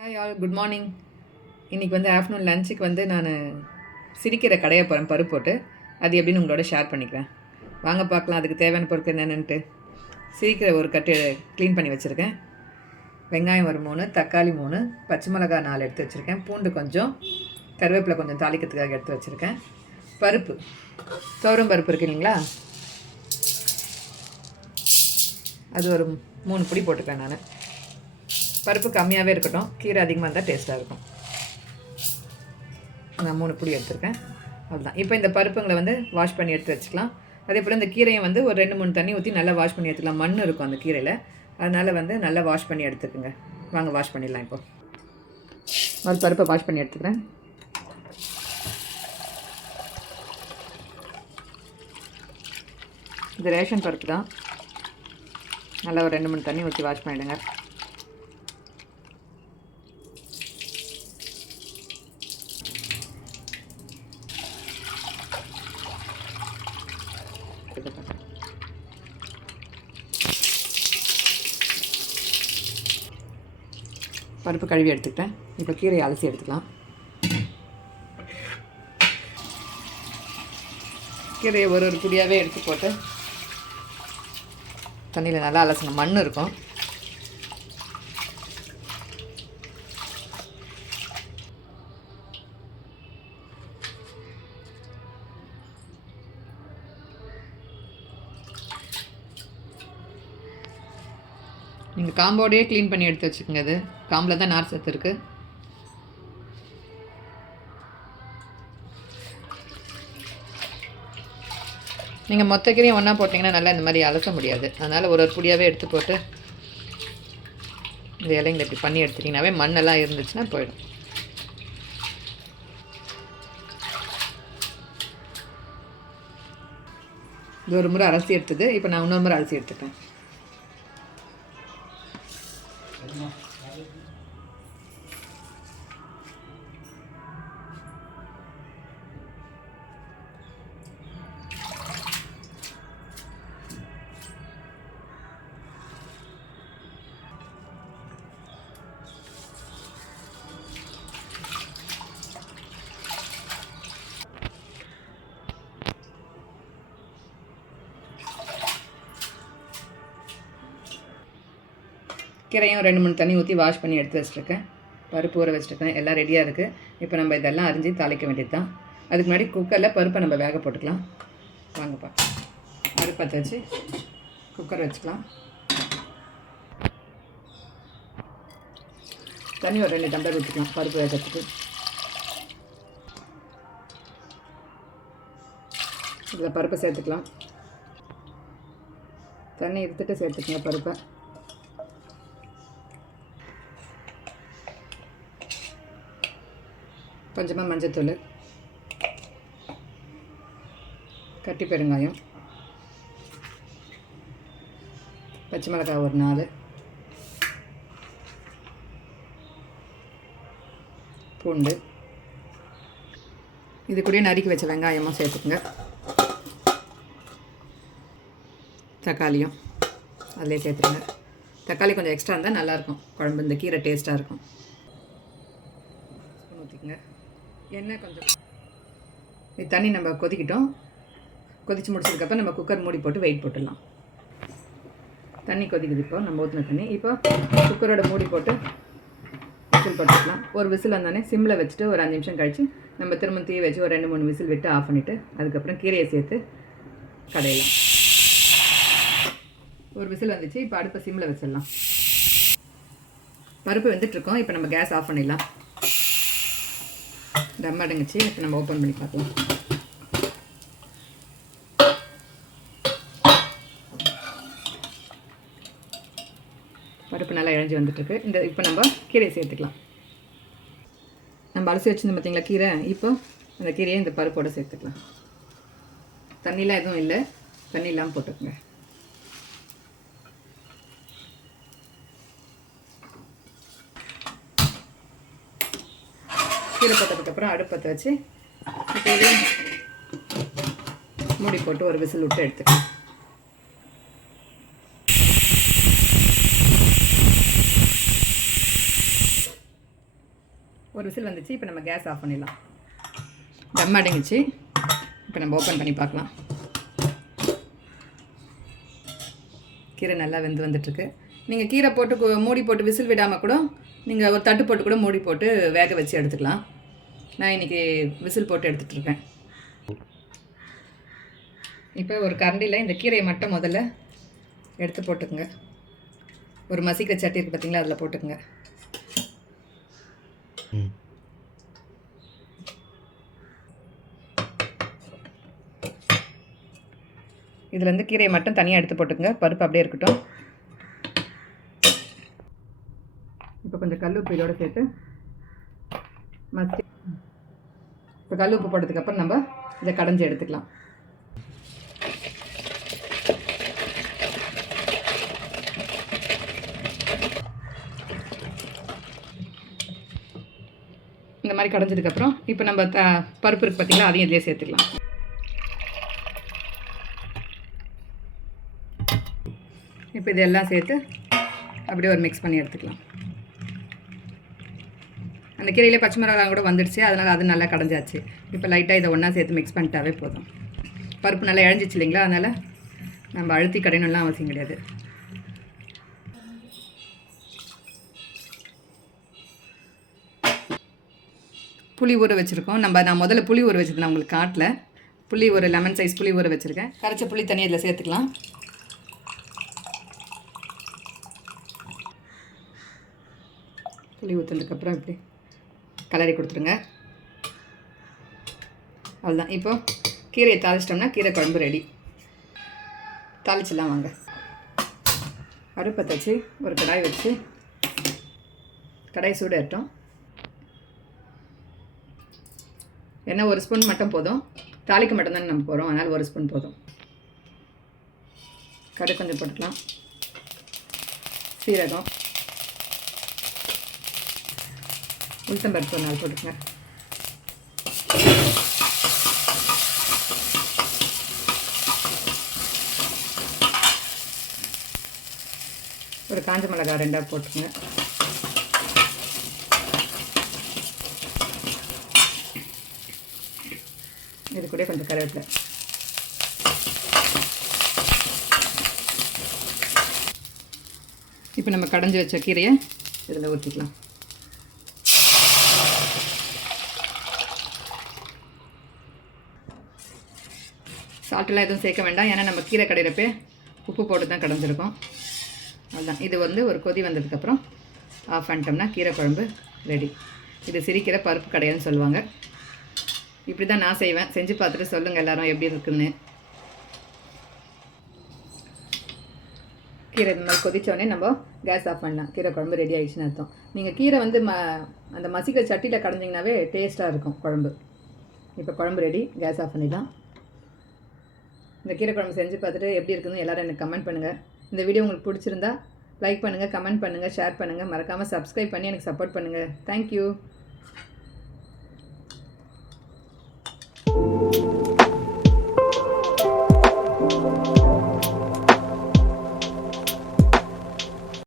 Hi all good morning இன்றைக்கி வந்து afternoon லஞ்சுக்கு வந்து நான் சிரிக்கிற கடையை போகிறேன் பருப்பு போட்டு. அது எப்படின்னு உங்களோட ஷேர் பண்ணிக்கிறேன். வாங்க பார்க்கலாம் அதுக்கு தேவையான பொருட்கள் என்னென்னுட்டு சிரிக்கிற ஒரு கட்டு க்ளீன் பண்ணி வச்சுருக்கேன். வெங்காயம் ஒரு மூணு தக்காளி மூணு பச்சை மிளகாய் நாலு எடுத்து வச்சுருக்கேன். பூண்டு கொஞ்சம் கருவேப்பிலை கொஞ்சம் தாளிக்கிறதுக்காக எடுத்து வச்சுருக்கேன். பருப்பு. துவரம் பருப்பு இருக்கு இல்லைங்களா? அது ஒரு மூணு பொடி போட்டுக்கிறேன் நான். பருப்பு கம்மியாகவே இருக்கட்டும். கீரை அதிகமாக இருந்தால் டேஸ்ட்டாக இருக்கும். நான் மூணு புளி எடுத்திருக்கேன். அவ்வளோதான் இப்போ இந்த பருப்புங்களை வந்து வாஷ் பண்ணி எடுத்து வச்சுக்கலாம். அதே போல் இந்த கீரையை வந்து ஒரு ரெண்டு மூணு தண்ணி ஊற்றி நல்லா வாஷ் பண்ணி எடுத்துக்கலாம். மண் இருக்கும் அந்த கீரையில். அதனால் வந்து நல்லா வாஷ் பண்ணி எடுத்துக்கோங்க. வாங்க வாஷ் பண்ணிடலாம் இப்போது முதல் பருப்பை வாஷ் பண்ணி எடுத்துக்கிறேன். இது ரேஷன் பருப்பு தான். நல்லா ஒரு ரெண்டு மூணு தண்ணி ஊற்றி வாஷ் பண்ணிவிடுங்க பருப்பு கழுவி எடுத்துக்கிட்டேன். இப்போ கீரையை அலசி எடுத்துக்கலாம். கீரையை ஒரு ஒரு குடியாகவே எடுத்து போட்டு தண்ணியில் நல்லா அலசணும் மண் இருக்கும். நீங்கள் காம்போடையே க்ளீன் பண்ணி எடுத்து வச்சுக்கோங்க அது. காம்பில் தான் நார் சத்து இருக்குது நீங்கள் மொத்த கீரையும் ஒன்றா போட்டிங்கன்னா நல்லா இந்த மாதிரி அலச முடியாது. அதனால் ஒரு ஒரு புடியாகவே எடுத்து போட்டு இந்த இலைங்களை இப்படி பண்ணி எடுத்துட்டிங்கனாவே மண்ணெல்லாம் இருந்துச்சுன்னா போயிடும். இது ஒரு முறை அலசி எடுத்தது. இப்போ நான் இன்னொரு முறை அலசி எடுத்துட்டேன் Thank you. கீரையும் ரெண்டு மூணு தண்ணி ஊற்றி வாஷ் பண்ணி எடுத்து வச்சுருக்கேன். பருப்பு ஊற வச்சுருக்கேன். எல்லாம் ரெடியாக இருக்குது இப்போ நம்ம இதெல்லாம் அரிஞ்சு தாளிக்க வேண்டியது தான் அதுக்கு முன்னாடி குக்கரில் பருப்பை நம்ம வேக போட்டுக்கலாம். வாங்கப்பா. பருப்பை வச்சு குக்கர் வச்சுக்கலாம். தண்ணி ஒரு ரெண்டு டம்ளர் ஊற்றிக்கலாம் பருப்பு வேகிறதுக்கு. இதில் பருப்பை சேர்த்துக்கலாம். தண்ணி எடுத்துட்டு சேர்த்துக்கங்க பருப்பை. கொஞ்சமாக மஞ்சத்தூள். கட்டி பெருங்காயம். பச்சை மிளகாய் ஒரு நாலு. பூண்டு. இது கூட நறுக்கி வச்ச வெங்காயமும் சேர்த்துக்குங்க. தக்காளியும் அதிலே சேர்த்துருங்க. தக்காளி கொஞ்சம் எக்ஸ்ட்ரா இருந்தால் நல்லாயிருக்கும் குழம்பு இந்த கீரை டேஸ்ட்டாக இருக்கும். ஸ்பூன் எண்ணெய் கொஞ்சம்? இது தண்ணி நம்ம கொதிக்கிட்டோம். கொதித்து முடிச்சதுக்கப்புறம் நம்ம குக்கர் மூடி போட்டு வெயிட் போட்டுடலாம். தண்ணி கொதிக்குது இப்போ நம்ம ஊற்றின தண்ணி. இப்போ குக்கரோட மூடி போட்டு விசில் போட்டுக்கலாம். ஒரு விசில் வந்தோடனே சிம்மில் வச்சுட்டு ஒரு அஞ்சு நிமிஷம் கழித்து நம்ம திரும்ப தீ வச்சு ஒரு ரெண்டு மூணு விசில் விட்டு ஆஃப் பண்ணிவிட்டு அதுக்கப்புறம் கீரையை சேர்த்து கடையலாம். ஒரு விசில் வந்துச்சு. இப்போ அடுப்பை சிம்மில் வச்சிடலாம். பருப்பு வெந்துட்டுருக்கோம் இப்போ நம்ம கேஸ் ஆஃப் பண்ணிடலாம். தம் அடங்குச்சு. இப்போ நம்ம ஓப்பன் பண்ணி பார்க்கலாம். பருப்பு நல்லா இழஞ்சி வந்துட்டுருக்கு. இந்த இப்போ நம்ம கீரையை சேர்த்துக்கலாம். நம்ம அலசி வச்சுருந்தோம் பார்த்தீங்களா கீரை? இப்போ அந்த கீரையை இந்த பருப்போடு சேர்த்துக்கலாம். தண்ணிலாம் எதுவும் இல்லை. தண்ணி இல்லாமல் போட்டுக்கோங்க. கீரை போட்டதுக்கப்புறம் அடுப்பத்தை வச்சு இப்போ மூடி போட்டு ஒரு விசில் விட்டு எடுத்துக்கலாம். ஒரு விசில் வந்துச்சு இப்போ நம்ம கேஸ் ஆஃப் பண்ணிடலாம். தம் அடங்கிச்சு. இப்போ நம்ம ஓப்பன் பண்ணி பார்க்கலாம். கீரை நல்லா வெந்து வந்துட்டுருக்கு. நீங்கள் கீரை போட்டு மூடி போட்டு விசில் விடாமல் கூட நீங்கள் ஒரு தட்டு போட்டு கூட மூடி போட்டு வேக வச்சு எடுத்துக்கலாம். நான் இன்றைக்கி விசில் போட்டு எடுத்துகிட்டு இருக்கேன். இப்போ ஒரு கரண்டியில் இந்த கீரையை மட்டும் முதல்ல எடுத்து போட்டுக்குங்க. ஒரு மசிக்கிற சட்டி இருக்குது பார்த்தீங்களா அதில் போட்டுக்குங்க. இதுலேருந்து கீரையை மட்டும் தனியாக எடுத்து போட்டுக்கங்க. பருப்பு அப்படியே இருக்கட்டும். இப்போ கொஞ்சம் கல் உப்பு இதோட சேர்த்து மசி இப்போ கல் உப்பு போட்டதுக்கப்புறம் நம்ம இதை கடைஞ்சி எடுத்துக்கலாம். இந்த மாதிரி கடைஞ்சதுக்கப்புறம் இப்போ நம்ம த பருப்பு இருக்கு பார்த்திங்களா அதையும் இதிலே சேர்த்துக்கலாம். இப்போ இதெல்லாம் சேர்த்து அப்படியே ஒரு மிக்ஸ் பண்ணி எடுத்துக்கலாம். அந்த கீரையிலே பச்சை மிளகாய் கூட வந்துடுச்சு. அதனால் அது நல்லா கடைஞ்சாச்சு. இப்போ லைட்டாக இதை ஒன்றா சேர்த்து மிக்ஸ் பண்ணிட்டாவே போதும். பருப்பு நல்லா இழஞ்சிச்சு இல்லைங்களா? அதனால் நம்ம அழுத்தி கடையணும்லாம் அவசியம் கிடையாது. புளி ஊற வச்சுருக்கோம். நம்ம நான் முதல்ல புளி ஊற வச்சது நான் உங்களுக்கு காட்டல. புளி ஒரு லெமன் சைஸ் புளி ஊற வச்சுருக்கேன். கரைச்ச புளி தண்ணி இதில் சேர்த்துக்கலாம். புளி ஊற்றுனதுக்கப்புறம் இப்படி. கலரி கொடுத்துருங்க. அவ்வளோதான் இப்போ கீரையை தாளிச்சிட்டோம்னா கீரை குழம்பு ரெடி தாளிச்சிடலாம் வாங்க. அடுப்பை தச்சு ஒரு கடாய் வச்சு கடாய் சூடு ஏறட்டும் எண்ணெய் ஒரு ஸ்பூன் மட்டும் போதும். தாளிக்க மட்டும்தானே நம்ம போகிறோம் அதனால் ஒரு ஸ்பூன் போதும். கடு கொஞ்சம் போட்டுக்கலாம். சீரகம். உளுத்தம்பருப்பு ஒரு நாள் போட்டுக்கங்க. ஒரு காஞ்ச மிளகாய் ரெண்டாக போட்டுக்கங்க. இது கூட கொஞ்சம் கருவேப்பிலை. இப்போ நம்ம கடைஞ்சி வச்ச கீரையை இதில் ஊற்றிக்கலாம். சால்ட்டெல்லாம் எதுவும் சேர்க்க வேண்டாம். ஏன்னா நம்ம கீரை கடையிறப்பே உப்பு போட்டு தான் கடைஞ்சிருக்கோம். அதுதான் இது வந்து ஒரு கொதி வந்ததுக்கப்புறம் ஆஃப் பண்ணிட்டோம்னா கீரை குழம்பு ரெடி இது சிரிக்கிற பருப்பு கடையான்னு சொல்லுவாங்க. இப்படி தான் நான் செய்வேன். செஞ்சு பார்த்துட்டு சொல்லுங்கள் எல்லோரும் எப்படி இருக்குன்னு. கீரை இந்த மாதிரி கொதித்தோடனே நம்ம கேஸ் ஆஃப் பண்ணலாம். கீரை குழம்பு ரெடி ஆகிடுச்சுன்னு அர்த்தம். நீங்கள் கீரை வந்து ம அந்த மசிக்கிற சட்டியில் கடைஞ்சிங்கனாவே டேஸ்ட்டாக இருக்கும் குழம்பு. இப்போ குழம்பு ரெடி கேஸ் ஆஃப் பண்ணிடலாம். இந்த கீரை குழம்பு செஞ்சு பார்த்துட்டு எப்படி இருக்குதுன்னு எல்லோரும் எனக்கு கமெண்ட் பண்ணுங்கள் இந்த வீடியோ உங்களுக்கு பிடிச்சிருந்தா லைக் பண்ணுங்கள் கமெண்ட் பண்ணுங்கள் ஷேர் பண்ணுங்கள் மறக்காமல் சப்ஸ்கிரைப் பண்ணி எனக்கு சப்போர்ட் பண்ணுங்கள் தேங்க்யூ